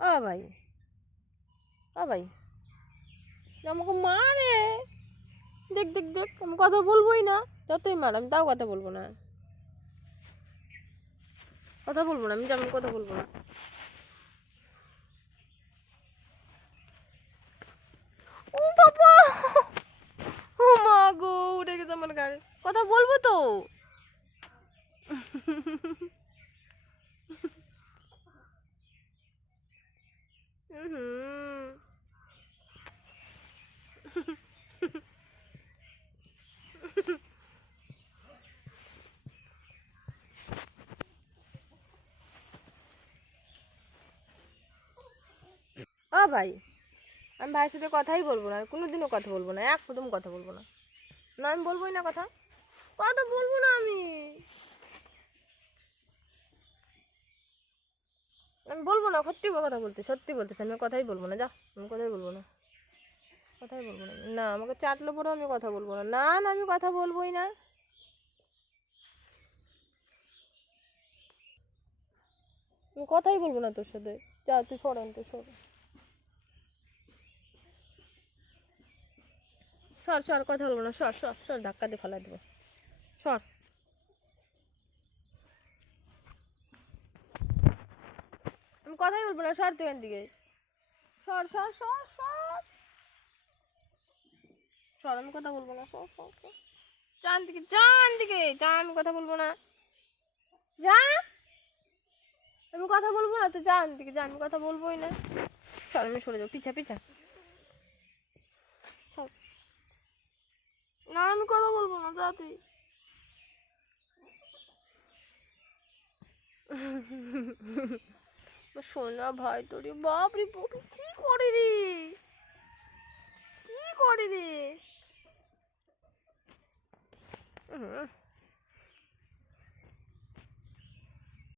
ও ভাই, ও ভাই, আমাকে মারে। দেখ দেখ দেখ, আমি কথা বলবোই না, যতই মার আমি তাও কথা বলবো না, কথা বলবো না, আমি যেমন কথা বলবো না। ও বাবা, ও মা গো, উঠে গেছে আমার গাড়ি। কথা বলবো তো। হুম। ও ভাই, আমি ভাইয়ের সাথে কথাই বলবো না, কোনোদিনও কথা বলবো না, এক কদম কথা বলবো না। না আমি বলবোই না কথা, কথা বলবো না আমি। আমি বলবো না, সত্যি কথা বলতে, সত্যি বলতেছি, আমি কথাই বলবো না, যা, আমি কথাই বলবো না, কথাই বলবো না। না আমাকে চাটলে পরেও আমি কথা বলবো না, না না আমি কথা বলবোই না। আমি কথাই বলবো না তোর সাথে, যা তুই সরেন, তুই সর, সর সর, কথা বলবো না, সর সর সর, ধাক্কা দিয়ে ফেলা দেবো, সর। আমি কথাই বলবো না, সর তুই এখান থেকে, সর সর সর সর সর, আমি কথা বলবো না, সর সর সর, চান দিকে, চান দিকে, যা, আমি কথা বলবো না, যা, আমি কথা বলবো না, তুই চান দিকে যা, আমি কথা বলবোই না, সর, আমি সরে যাবো, পিছা পিছা, সর। না আমি কথা বলবো না, যা তুই। সোনা ভাই তোরে, বাপ রে বাপ, কি করে রে, কি করে রে।